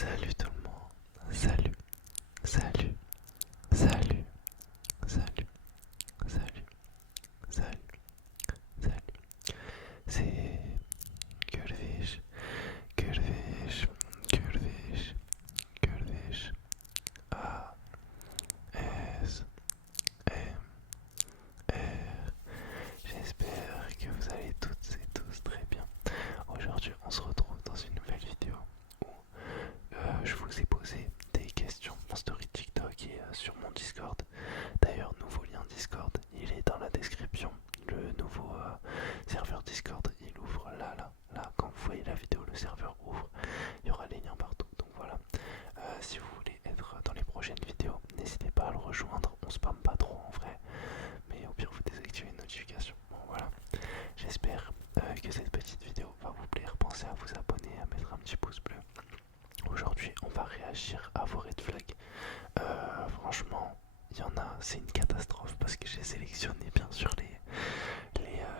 Salut tout le monde, salut, salut, salut, salut, salut, salut, salut. C'est Gulfish, Gulfish, Gulfish, Gulfish, A, S, M, R. J'espère que vous allez toutes et tous très bien. Aujourd'hui, on se retrouve dans une nouvelle vidéo où je vous ai posé des questions en story TikTok et sur mon Discord. D'ailleurs, nouveau lien Discord, il est dans la description. Le nouveau serveur Discord, il ouvre là. Quand vous voyez la vidéo, le serveur ouvre. Il y aura les liens partout. Donc voilà. Si vous voulez être dans les prochaines vidéos, n'hésitez pas à le rejoindre. On spamme pas trop en vrai, mais au pire, vous désactivez les notifications. Bon voilà. J'espère que cette petite vidéo va vous plaire. Pensez à vous abonner, à mettre un petit pouce bleu. Aujourd'hui, on va réagir à vos red flags. Franchement, il y en a, c'est une catastrophe parce que j'ai sélectionné bien sûr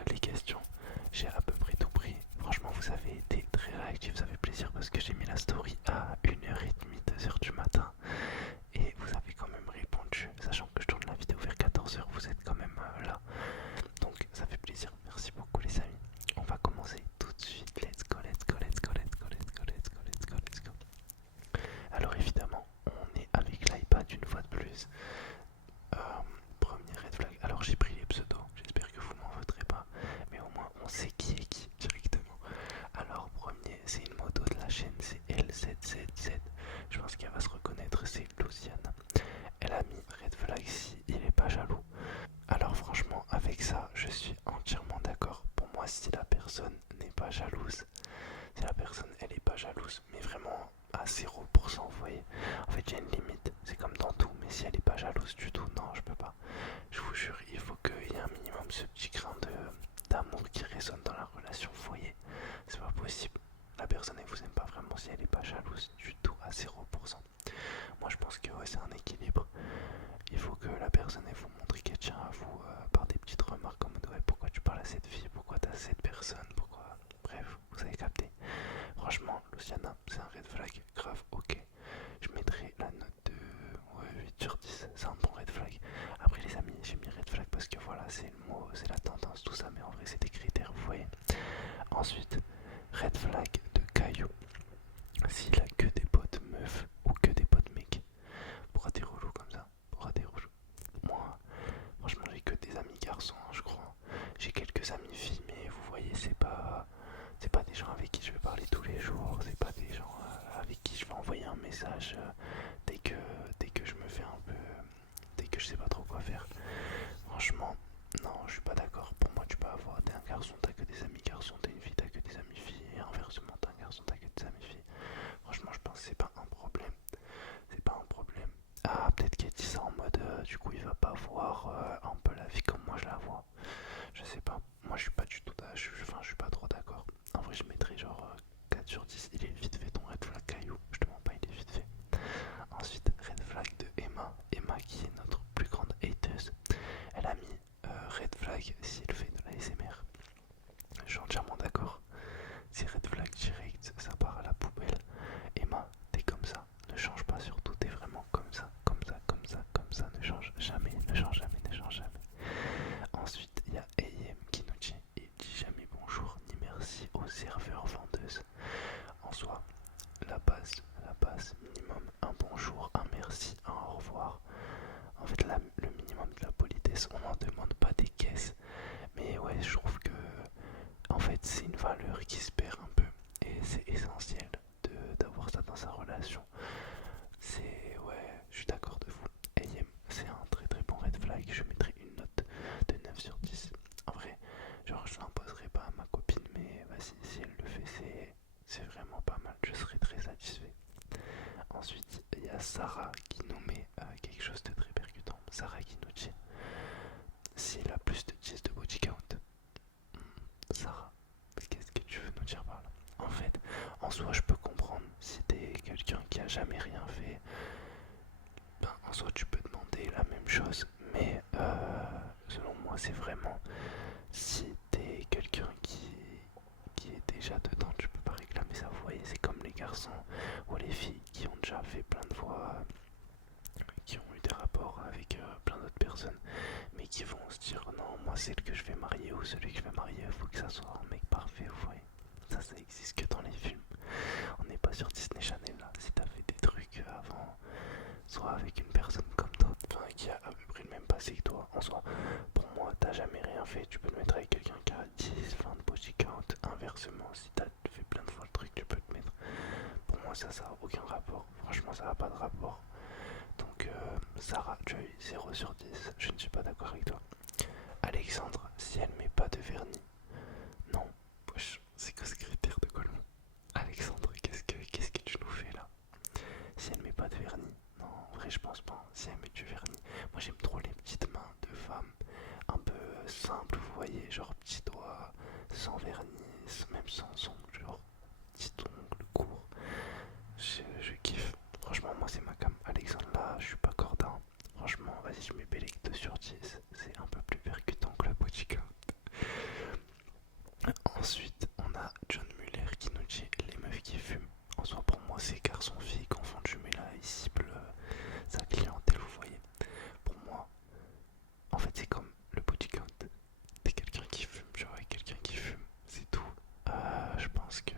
les questions. J'ai à peu près tout pris. Franchement, vous avez été très réactifs, ça fait plaisir parce que j'ai mis la story à 1h30, 2h du matin. Et vous avez quand même répondu, sachant que je tourne la vidéo vers 14h, vous êtes quand même là. Donc ça fait plaisir, merci beaucoup les amis. On va commencer tout de suite, let's go, let's go, let's go, let's go, let's go, let's go, let's go, let's go. Alors évidemment, on est avec l'iPad une fois de plus. Premier red flag. Alors j'ai pris les pseudos, j'espère que vous m'en voudrez pas, mais au moins on sait qui est qui directement. Alors premier, c'est une moto de la chaîne, c'est L777. Je pense qu'elle va se reconnaître, c'est Luciane. Elle a mis red flag si il est pas jaloux. Alors franchement, avec ça, je suis entièrement d'accord. Pour moi, si la personne n'est pas jalouse, si la personne elle est pas jalouse, mais vraiment à 0%, vous voyez. En fait, il y a une limite, c'est comme dans tout, mais si elle est pas jalouse du tout, non, je peux pas. Je vous jure, il faut qu'il y ait un minimum ce petit grain d'amour qui résonne dans la relation, vous voyez. C'est pas possible. La personne elle vous aime pas vraiment si elle est pas jalouse du tout à 0%. Moi, je pense que ouais, c'est un équilibre. Il faut que la personne elle vous montre qu'elle tient à vous par des petites remarques comme ouais, pourquoi tu parles à cette fille, pourquoi t'as cette personne, pourquoi. Bref, vous avez capté. Franchement, Luciana, c'est un red flag, grave, ok. Je mettrai la note de ouais, 8 sur 10, c'est un bon red flag. Après les amis, j'ai mis red flag parce que voilà, c'est le mot, c'est la tendance, tout ça, mais en vrai c'est des critères, vous voyez. Ensuite, red flag de Caillou. S'il a que des potes meufs ou que des potes mecs, pourra des relous comme ça, pourra des relous. Moi, franchement, j'ai que des amis garçons, hein, je crois. J'ai quelques amis filles, mais vous voyez, c'est pas des gens avec qui je vais parler tous les jours. C'est pas des gens avec qui je vais envoyer un message dès que je me fais un peu, dès que je sais pas trop quoi faire. Franchement, non, je suis pas d'accord. Pour moi, tu peux avoir, t'es un garçon, t'as que des amis garçons, t'es une fille, t'as que des amis filles, et inversement, t'es un garçon, t'as que des amis filles. Franchement, je pense que c'est pas un problème. C'est pas un problème. Ah, peut-être qu'elle dit ça en mode du coup il va pas voir un peu la vie comme moi je la vois. Je sais pas. Moi je suis pas du tout je suis pas trop d'accord. En vrai je mettrais genre 4 sur 10. Il est vite fait ton red flag Caillou. Je te mens pas, il est vite fait. Ensuite red flag de Emma. Emma qui est notre plus grande hateuse. Elle a mis red flag s'il fait de la SMR. Je suis entièrement d'accord. Si red flag direct ça part à la poubelle. Emma, t'es comme ça, ne change pas surtout, t'es vraiment comme ça, comme ça, comme ça, comme ça, ne change jamais, ne change jamais, ne change jamais. Ensuite, il y a AM qui nous dit, il dit jamais bonjour ni merci aux serveurs vendeuses. En soi, la base minimum, un bonjour, un merci, un au revoir. En fait, le minimum de la politesse, on n'en demande pas des caisses. Mais ouais, je trouve que, en fait, c'est une valeur qui se perd un peu. Et c'est essentiel d'avoir ça dans sa relation. C'est ouais, je suis d'accord de vous. AM, c'est un très très bon red flag. Je mettrai une note de 9 sur 10. En vrai, genre je l'imposerai pas à ma copine, mais vas-y, si elle le fait, c'est vraiment pas mal. Je serai très satisfait. Ensuite, il y a Sarah qui nous met quelque chose de très percutant. Sarah qui nous dit s'il a plus de 10 de body count. Sarah, qu'est-ce que tu veux nous dire par là? En fait, en soi, je peux comprendre si t'es quelqu'un qui a jamais rien fait. Ben, en soi, tu peux demander la même chose, mais selon moi, c'est vraiment si t'es quelqu'un qui est déjà dedans, tu peux pas réclamer ça. Vous voyez, c'est comme les garçons ou les filles déjà fait plein de fois, qui ont eu des rapports avec plein d'autres personnes, mais qui vont se dire non, moi celle que je vais marier ou celui que je vais marier, il faut que ça soit un mec parfait, vous voyez. Ça existe que dans les films. On n'est pas sur Disney Channel là. Si t'as fait des trucs avant, soit avec une personne comme toi, enfin qui a à peu près le même passé que toi, en soi, pour moi, t'as jamais rien fait. Tu peux te mettre avec quelqu'un qui a 10, 20 de body count. Inversement, si t'as fait plein de fois le truc, tu peux te mettre. Pour moi, ça n'a aucun rapport. Franchement, ça n'a pas de rapport. Donc, Sarah, tu as eu 0 sur 10. Je ne suis pas d'accord avec toi. Alexandre, si elle met pas de vernis, non. Wesh, c'est quoi ce critère de Golemont? Alexandre, qu'est-ce que tu nous fais là? Si elle met pas de vernis, non, en vrai, je pense pas. Si elle met du vernis, moi j'aime trop les petites mains de femmes, un peu simples, vous voyez, genre petits doigts, sans vernis, même sans ongle, genre petit ongle court. Je kiffe. Franchement, moi c'est ma cam. Alexandre, là, je suis pas cordin. Franchement, vas-y, je mets Bélec 2 sur 10. C'est un peu plus percutant que la Botica. Ensuite, on a John Muller qui nous dit les meufs qui fument. En soi, pour moi, c'est garçon-fille confondus, mais là, il cible sa clientèle, vous voyez. Pour moi, en fait, c'est comme le body count. T'es quelqu'un qui fume, genre avec quelqu'un qui fume, c'est tout. Je pense que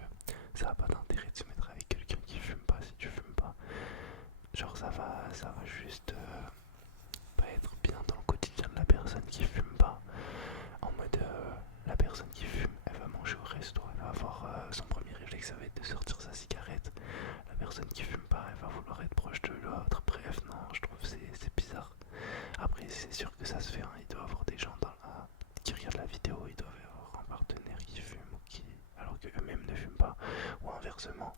ça n'a pas d'intérêt de se mettre avec quelqu'un qui fume pas si tu fumes pas. Genre, ça va juste pas être bien dans le quotidien de la personne qui fume pas. En mode, la personne qui fume, elle va manger au resto, elle va avoir son premier réflexe, ça va être de sortir sa cigarette. La personne qui fume pas, elle va vouloir être proche de l'autre. Bref, non, je trouve que c'est bizarre. Après, c'est sûr que ça se fait, hein. Il doit y avoir des gens qui regardent la vidéo, ils doivent avoir un partenaire qui fume ou qui, alors qu'eux-mêmes ne fument pas, ou inversement.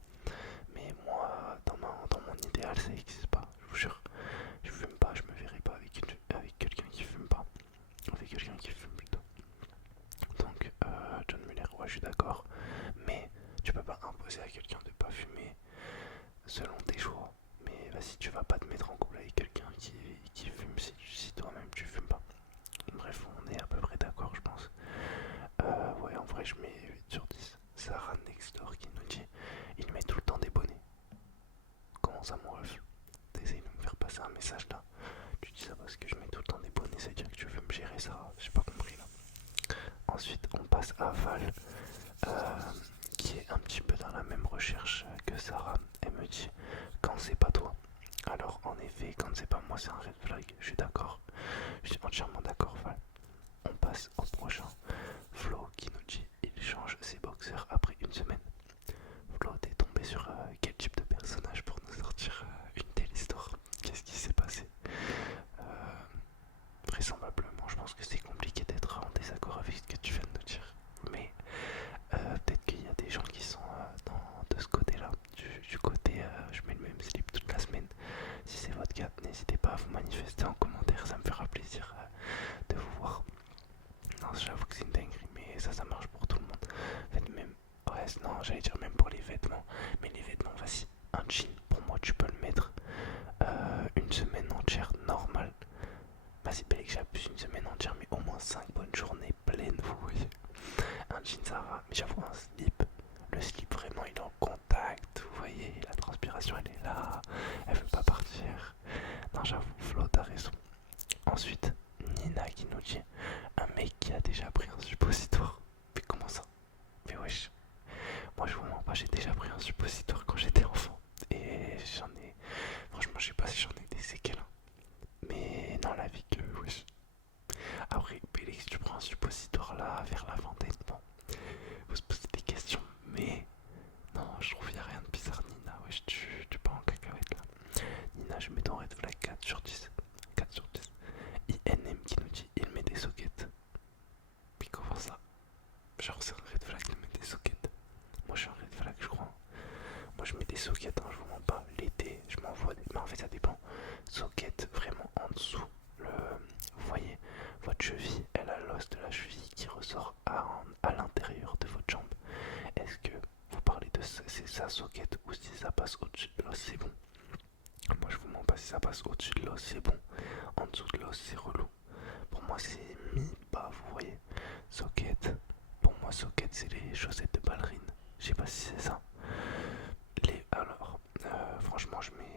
Mais moi, dans mon idéal, ça n'existe pas, je vous jure. Je fume pas, je me verrai pas avec quelqu'un qui fume pas. Avec quelqu'un qui fume plutôt. Donc, John Muller, ouais, je suis d'accord. Mais tu peux pas imposer à quelqu'un de pas fumer selon tes choix. Mais vas-y, tu vas pas te mettre en couple avec quelqu'un qui fume si toi-même tu fumes pas. Bref, on est à peu près d'accord, je pense. Ouais, en vrai, je mets 8 sur 10. Sarah Nextdoor qui nous dit il met tout le temps des bonnets. Comment ça, mon ref? T'essayes de me faire passer un message là. Tu dis ça parce que je mets tout le temps des bonnets, ça veut dire que tu veux me gérer ça. J'ai pas compris là. Ensuite, on passe à Val, qui est un petit peu dans la même recherche que Sarah. Elle me dit quand c'est pas toi. Alors, en effet, quand c'est pas moi, c'est un red flag. Je suis d'accord. Je suis entièrement d'accord, Val. On passe au prochain. Flo qui nous dit il change ses boxers après une semaine. Flo, t'es tombé sur quel type de personnage pour nous sortir une telle histoire? Qu'est-ce qui s'est passé? Vraisemblablement, je pense que c'est compliqué d'être en désaccord avec ce que tu viens de nous dire. Mais peut-être qu'il y a des gens qui sont de ce côté-là, du côté je mets le même slip toute la semaine. Si c'est votre cas, n'hésitez pas à vous manifester en commentaire, ça me fera plaisir de vous voir. Non, j'avoue que c'est une dinguerie, mais ça marche pour tout le monde. En fait, même, ouais, non, j'allais dire même pour les vêtements. Mais les vêtements, vas-y, un jean, pour moi, tu peux le mettre une semaine entière, normal. Vas-y, Bélec, j'abuse une semaine entière, mais au moins 5 bonnes journées pleines, vous voyez. Un jean, ça va, mais j'avoue, un slip. Le slip, vraiment, il est en contact, vous voyez, la transpiration, elle est là, elle veut pas partir. Non, j'avoue, Flo, t'as raison. Ensuite, Nina qui nous dit un mec qui a déjà pris un suppositoire. Mais comment ça? Mais wesh. Moi je vous mens pas, j'ai déjà pris un suppositoire quand j'étais enfant. Et j'en ai. Franchement, je sais pas si j'en ai des séquelles. Mais dans la vie que wesh. Après, Félix, tu prends un suppositoire là vers la vingtaine. Bon, vous se posez des questions. Mais non, je trouve qu'il n'y a rien de bizarre, Nina. Wesh, tu pars en cacahuète là. Nina, je mets ton red flag 4 sur 10. 4 sur 10. INM qui nous dit il met des sockets. Mais comment ça? Genre c'est un red flag de mettre des sockets. Moi je suis un red flag je crois. Moi je mets des sockets, hein, je vous mens pas. L'été je m'envoie des. Mais en fait ça dépend. Socket vraiment en dessous. Vous voyez, votre cheville, elle a l'os de la cheville qui ressort à l'intérieur de votre jambe. Est-ce que vous parlez de c'est ça socket ou si ça passe au-dessus de l'os c'est bon? Moi je vous mens pas, si ça passe au-dessus de l'os c'est bon. En dessous de l'os c'est relou. Pour moi c'est mi-bas, vous voyez. Socket, pour moi socket c'est les chaussettes de ballerine. Je sais pas si c'est ça. Alors, franchement je mets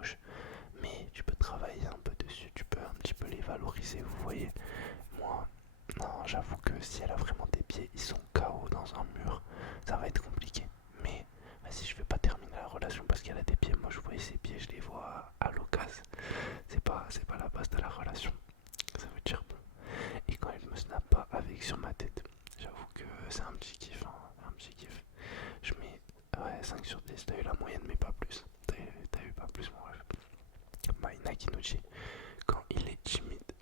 moches, mais tu peux travailler un peu dessus, tu peux un petit peu les valoriser, vous voyez. Moi, non, j'avoue que si elle a vraiment des pieds, ils sont KO dans un mur, ça va être compliqué. Mais vas-y, je vais pas terminer la relation parce qu'elle a des pieds moches, vous voyez ses pieds, je les vois à l'occasion. C'est pas la base de la relation, ça veut dire bon. Et quand elle me snap pas avec sur ma tête, j'avoue que c'est un petit kiff, hein, un petit kiff. Je mets ouais, 5 sur 10, t'as eu la moyenne mais pas plus. T'as eu pas plus mon rêve. Maïna Kinuchi, quand il est timide.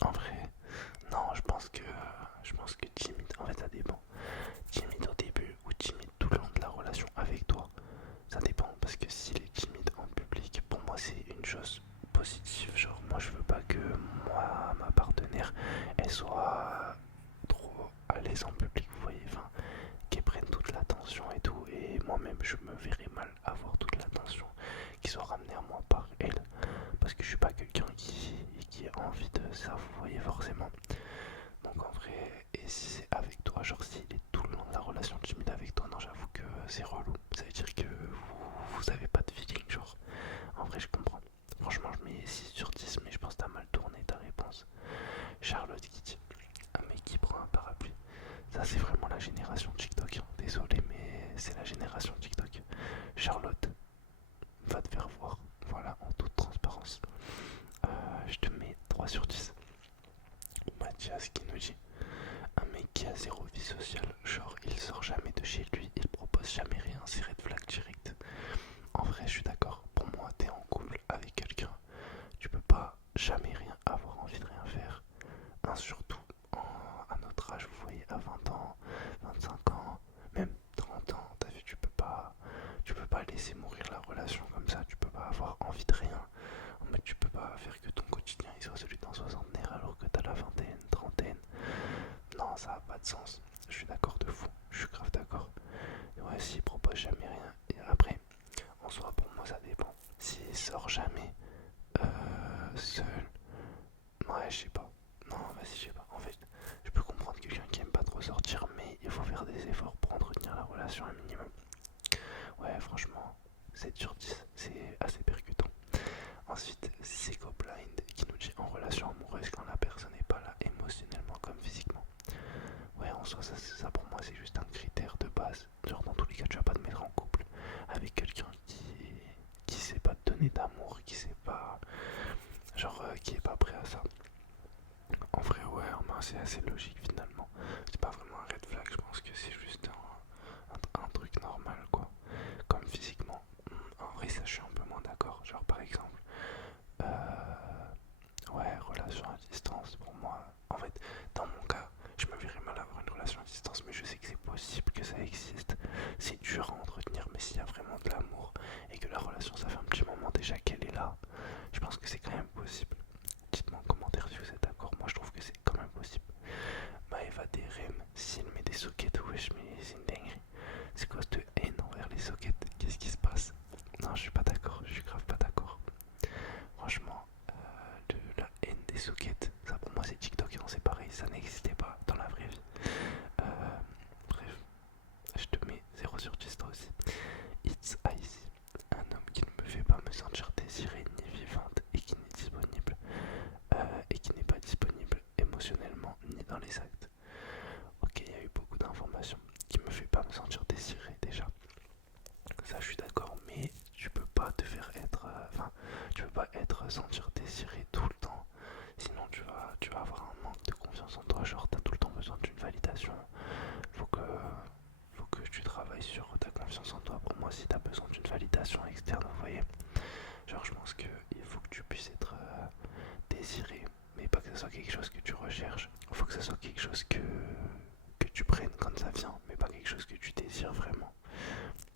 En vrai, non, je pense que timide, en fait ça dépend. Timide au début ou timide tout le long de la relation avec toi, ça dépend parce que s'il est timide en public, pour moi c'est une chose positive. Genre moi je veux pas que moi, ma partenaire, elle soit trop à l'aise en public, vous voyez, enfin, qu'elle prenne toute l'attention et tout. Et moi-même je me verrais mal avoir toute l'attention qui soit ramenée à moi par elle. Parce que je suis pas quelqu'un qui a envie de ça, vous voyez forcément. Donc en vrai, et si c'est avec toi, genre s'il est tout le long de la relation timide avec toi, non j'avoue que c'est relou. Ça veut dire que vous avez pas de feeling, genre. En vrai je comprends. Franchement je mets 6 sur 10, mais je pense que t'as mal tourné ta réponse. Charlotte qui dit un mec qui prend un parapluie. Ça c'est vraiment la génération TikTok, hein. Désolé mais c'est la génération TikTok. Charlotte, va te faire voir. Voilà, en toute transparence. Je te mets 3 sur 10. Mathias qui nous dit un mec qui a zéro vie sociale, genre il sort jamais de chez lui, il propose jamais rien, c'est red flag direct. En vrai, je suis d'accord. Pour moi, t'es en couple avec quelqu'un, tu peux pas jamais rien avoir envie de rien faire. Surtout à notre âge, vous voyez, à 20 ans, 25 ans, même 30 ans, t'as vu, tu peux pas laisser mourir la relation comme ça, tu peux pas avoir envie de rien. Mais tu peux pas faire que ton quotidien il soit celui d'un soixantenaire alors que t'as la vingtaine, trentaine. Non, ça a pas de sens. Je suis d'accord de fou, je suis grave d'accord. Ouais, s'il propose jamais rien. Et après, en soi, pour moi, ça dépend. S'il sort jamais seul, ouais, je sais pas. Non, vas-y, je sais pas. En fait, je peux comprendre quelqu'un qui aime pas trop sortir, mais il faut faire des efforts pour entretenir la relation un minimum. Ouais, franchement, 7 sur 10, c'est assez percutant. Ensuite, Psycho Blind qui nous dit en relation amoureuse quand la personne n'est pas là émotionnellement comme physiquement. Ouais, en soi, ça pour moi, c'est juste un critère de base. Genre, dans tous les cas, tu vas pas te mettre en couple avec quelqu'un qui sait pas te donner d'amour, qui sait pas. Genre, qui est pas prêt à ça. En vrai, ouais, c'est assez logique finalement. C'est pas vraiment un red flag, je pense que c'est juste un truc normal, quoi. Comme physiquement. En vrai, ça, je suis un peu moins d'accord. Genre, par exemple, ouais, relation à distance, pour moi. En fait, dans mon cas, je me verrais mal avoir une relation à distance, mais je sais que c'est possible, que ça existe. C'est dur à entretenir, mais s'il y a vraiment de l'amour et que la relation, ça fait un petit moment déjà qu'elle est là, je pense que c'est quand même possible. Dites-moi en commentaire si vous êtes d'accord. Moi, je trouve que c'est quand même possible. Maëva DRM, s'il met des sockets, wesh, mais c'est une dinguerie. C'est quoi cette haine envers les sockets? Qu'est-ce qui se passe? Non, je suis pas d'accord, je suis grave pas d'accord. Franchement, la haine des sockets, ça pour moi c'est TikTok, hein, c'est pareil, ça n'existait pas dans la vraie vie. Bref, je te mets 0 sur 10 toi aussi. It's Icy, un homme qui ne me fait pas me sentir désirée ni vivante et qui n'est disponible et qui n'est pas disponible émotionnellement ni dans les actes. Ok, il y a eu beaucoup d'informations qui me fait pas me sentir désirée déjà. Ça, je suis d'accord, mais tu peux pas te faire être, tu peux pas être sentir désiré tout le temps. Sinon, tu vas avoir un manque de confiance en toi. Genre, t'as tout le temps besoin d'une validation. Faut que, faut que tu travailles sur ta confiance en toi. Pour moi, si t'as besoin d'une validation externe, vous voyez, genre, je pense que il faut que tu puisses être désiré, mais pas que ce soit quelque chose que tu recherches. Il faut que ce soit quelque chose que tu prennes quand ça vient, mais pas quelque chose que tu désires vraiment.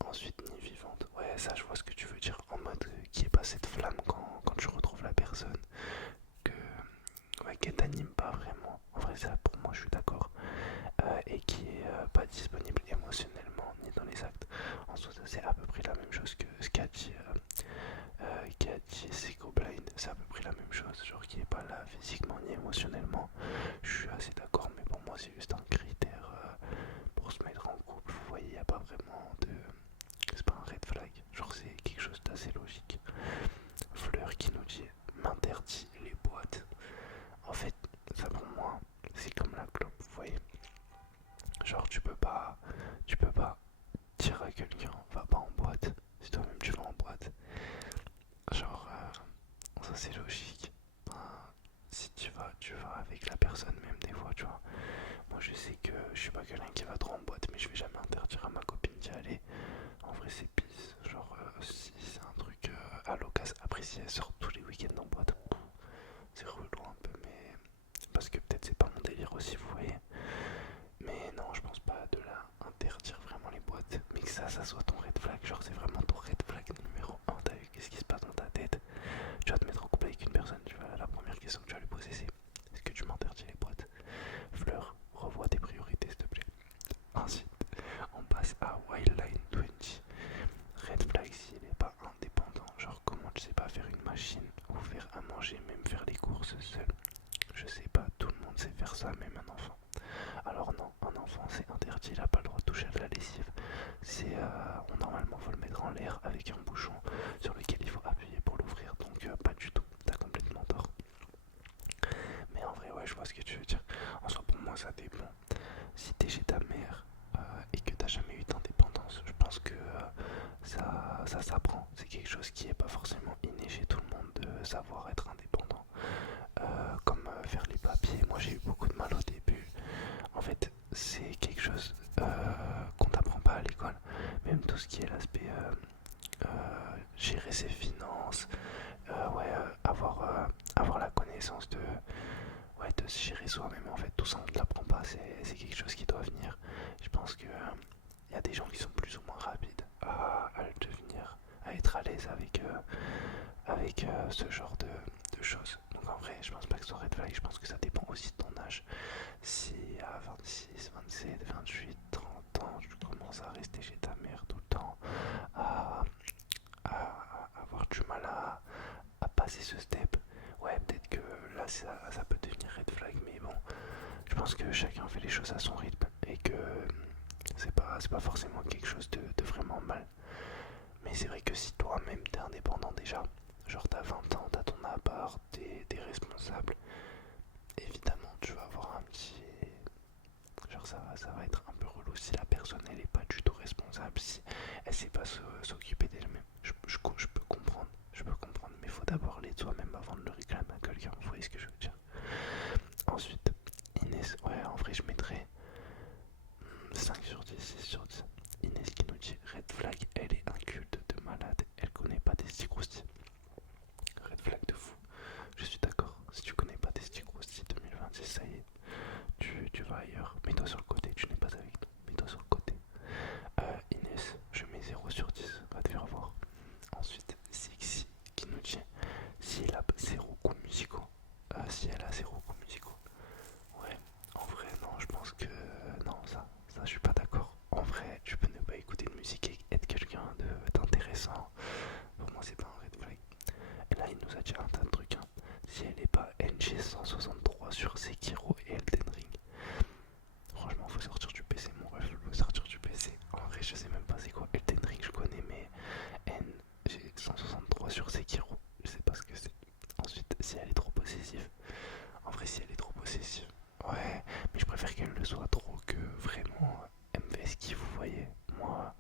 Ensuite, ni vivante. Ouais, ça, je vois ce que tu veux dire. En mode qui est pas cette flamme quand tu retrouves la personne, que ouais, qu'elle t'anime pas vraiment. En vrai, ça, pour moi, je suis d'accord. Et qui est pas disponible émotionnellement ni dans les actes. En soi, c'est à peu près la même chose que ce qu'a dit Psycho Blind. C'est à peu près la même chose. Genre qui est pas là physiquement ni émotionnellement. Je suis assez d'accord, mais pour moi, c'est juste un critère pour se mettre en couple. Vous voyez, il n'y a pas vraiment de. C'est pas un red flag. Genre, c'est quelque chose d'assez logique. suis pas quelqu'un qui va trop en boîte, mais je vais jamais interdire à ma copine d'y aller. En vrai, c'est pisse. Genre, si c'est un truc à l'occasion. Après, si elle sort tous les week-ends en boîte, c'est relou un peu, mais. Parce que peut-être c'est pas mon délire aussi, vous voyez. Mais non, je pense pas de là interdire vraiment les boîtes. Mais que ça soit ton red flag. Genre, c'est vraiment ton red flag numéro un. T'as vu qu'est-ce qui se passe dans ta tête? Tu vas te mettre en couple avec une personne. La première question que tu vas lui poser, c'est: est-ce que tu m'interdis les boîtes? Fleur, revois tes priorités, s'il te plaît. Ensuite, on passe à Wildline 20. Red flag s'il n'est pas indépendant. Genre, comment tu sais pas faire une machine ou faire à manger, même faire les courses seul? Je sais pas, tout le monde sait faire ça, même un enfant. Alors non, un enfant c'est interdit, il a pas le droit de toucher à la lessive. Normalement faut le mettre en l'air avec un bouchon sur lequel il faut appuyer pour l'ouvrir, donc pas du tout, t'as complètement tort. Mais en vrai ouais, je vois ce que tu veux dire. En soi pour moi ça dépend. Si t'es chez ta mère et que t'as jamais eu d'indépendance, je pense que ça s'apprend. C'est quelque chose qui est pas forcément inné chez tout le monde de savoir être indépendant. Comme faire les papiers, moi j'ai eu beaucoup de mal au début. En fait, c'est quelque chose qu'on t'apprend pas à l'école. Même tout ce qui est l'aspect gérer ses finances, avoir la connaissance de se gérer soi-même. En fait, tout ça on ne l'apprend pas. C'est quelque chose qui doit venir. Je pense que y a des gens qui sont plus ou moins rapides à le devenir, à être à l'aise avec ce genre de choses. Donc en vrai, je pense pas que ce soit red flag. Je pense que ça dépend aussi de ton âge. Si à 26, 27, 28, 30 ans, tu commences à rester chez ta mère tout le temps, à avoir du mal à passer ce step, ouais, peut-être que là ça peut devenir red flag, mais bon, je pense que chacun fait les choses à son rythme et que c'est pas forcément quelque chose de vraiment mal. Mais c'est vrai que si toi-même t'es indépendant déjà, genre t'as 20 ans, t'as ton appart, t'es responsable, évidemment tu vas avoir un petit. Genre ça va être un peu relou si la personne elle est pas du tout responsable, si elle sait pas s'occuper d'elle-même. Je peux comprendre, mais il faut d'abord l'aider soi-même avant de le réclamer à quelqu'un, vous voyez ce que je veux dire. Ensuite, Inès, ouais en vrai je mettrais 5 sur 10, 6 sur 10. Inès qui nous dit red flag, elle est inculte de malade, elle connaît pas des sticroustis. Red flag de fou, je suis d'accord, si tu connais pas des sticroustis 2026, ça y est, tu vas ailleurs. Mets-toi sur le côté, tu n'es pas avec nous. Mets-toi sur le côté. Inès, je mets 0 sur 10. Va te faire voir. Ensuite, Sexy qui nous dit si elle a 0 coups musicaux. Si elle a 0 coups musicaux. Ouais, en vrai, non, je pense que. Non, ça je suis pas d'accord. En vrai, tu peux ne pas écouter de musique et être quelqu'un d'intéressant. Pour moi, c'est pas un red flag. Et là, il nous a dit un tas de trucs. Hein. Si elle est pas NG163 sur Sekiro et Elden Ring. Franchement, faut sortir du PC, mon ref, faut sortir du PC. En vrai, je sais même pas c'est quoi. Elden Ring, je connais, mais N, j'ai 163 sur Sekiro. Je sais pas ce que c'est. Ensuite, si elle est trop possessive. En vrai, si elle est trop possessive. Ouais, mais je préfère qu'elle le soit trop que vraiment elle me fait ce qu'il vous voyez. Moi,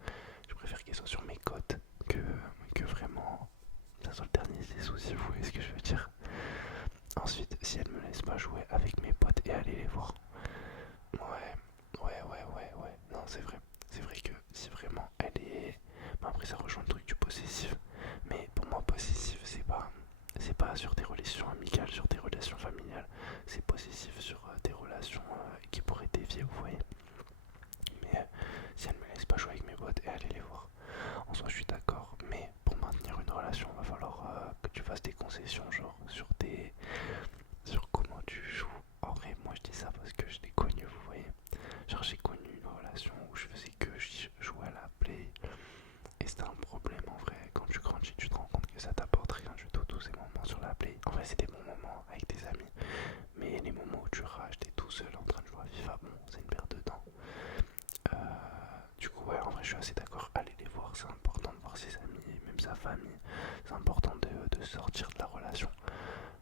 je préfère qu'elle soit sur mes côtes que vraiment ça soit le dernier des soucis, vous voyez ce que je veux dire. Ensuite, si elle me laisse pas jouer avec mes potes et aller les voir. Ouais. Non, c'est vrai. C'est vrai que si vraiment elle est. Bah, après, ça rejoint le truc du possessif. Mais pour moi, possessif, c'est pas sur des relations amicales, sur des relations familiales. C'est possessif sur des relations qui pourraient dévier, vous voyez. Mais si elle me laisse pas jouer avec mes potes et aller les voir, en soi, je suis d'accord. Mais pour maintenir une relation, il va falloir que tu fasses des concessions, genre sur comment tu joues. En vrai, moi, je dis ça parce que je l'ai connu, vous voyez. Genre j'ai connu une relation où je faisais que je jouais à la play et c'était un problème en vrai. Quand tu grandis, tu te rends compte que ça t'apporte rien du tout, tous ces moments sur la play. En vrai, c'est des bons moments avec tes amis, mais les moments où tu rages, t'es tout seul en train de jouer à FIFA, bon, c'est une perte de temps. Du coup, ouais, en vrai, je suis assez d'accord. Aller les voir, c'est important de voir ses amis et même sa famille. C'est important de sortir de la relation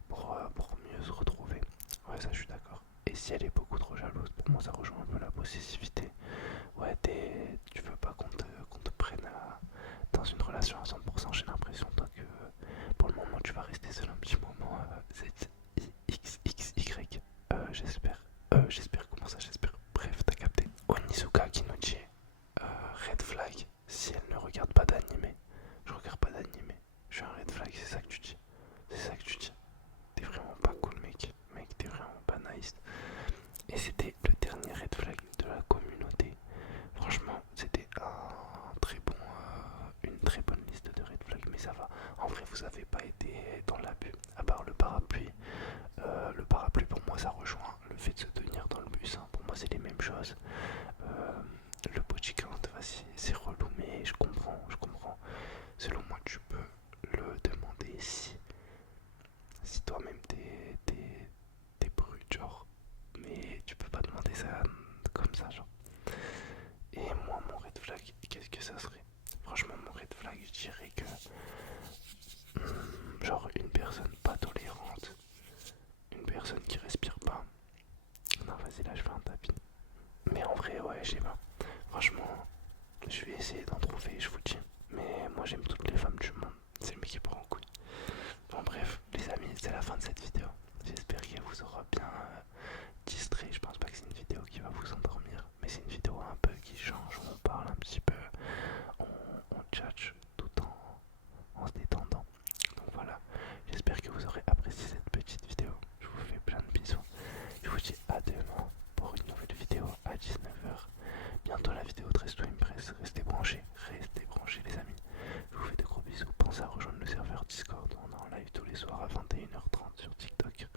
pour mieux se retrouver. Ouais, ça, je suis d'accord. Et si elle est beaucoup trop jalouse, pour moi ça rejoint un peu la possessivité. Ouais, tu veux pas qu'on te prenne dans une relation à 100%. J'ai l'impression, toi, que pour le moment tu vas rester seul un petit moment. ZXXY. J'espère. Comment ça, j'espère. Bref, t'as capté. flag, c'est ça que tu dis. C'est ça que tu dis. T'es vraiment pas cool, mec. Mec, t'es vraiment pas nice. Et c'était le dernier red flag de la communauté. Franchement, c'était une très bonne liste de red flags, mais ça va. En vrai, vous avez pas été dans l'abus, à part le parapluie. Le parapluie, pour moi, ça rejoint le fait de se tenir dans le bus. Hein. Pour moi, c'est les mêmes choses. Le body count, c'est relou, mais je comprends, je comprends. Selon moi, tu peux le demander si toi-même t'es brut, genre. Mais tu peux pas demander ça comme ça, genre. Et moi, mon red flag, qu'est-ce que ça serait? Franchement, mon red flag, je dirais que genre une personne pas tolérante, une personne qui respire pas. Non, vas-y, là, je fais un tapis. Mais en vrai, ouais, je sais pas. Franchement, je vais essayer d'en trouver, je vous dis. Mais moi, j'aime toutes les femmes du monde. C'est le mec qui prend en couille. Bon, bref, les amis, c'est la fin de cette vidéo. J'espère qu'elle vous aura bien distrait. Je pense pas que c'est une vidéo qui va vous endormir, mais c'est une vidéo un peu qui change, où on parle un petit peu, on tchatche tout en se détendant. Donc voilà, j'espère que vous aurez apprécié cette petite vidéo. Je vous fais plein de bisous. Je vous dis à demain pour une nouvelle vidéo à 19h. Bientôt la vidéo de Resto Impress. Restez branchés les amis. Je vous fais de gros bisous. Pensez à rejoindre le serveur Discord. On est en live tous les soirs à 21h30 sur TikTok.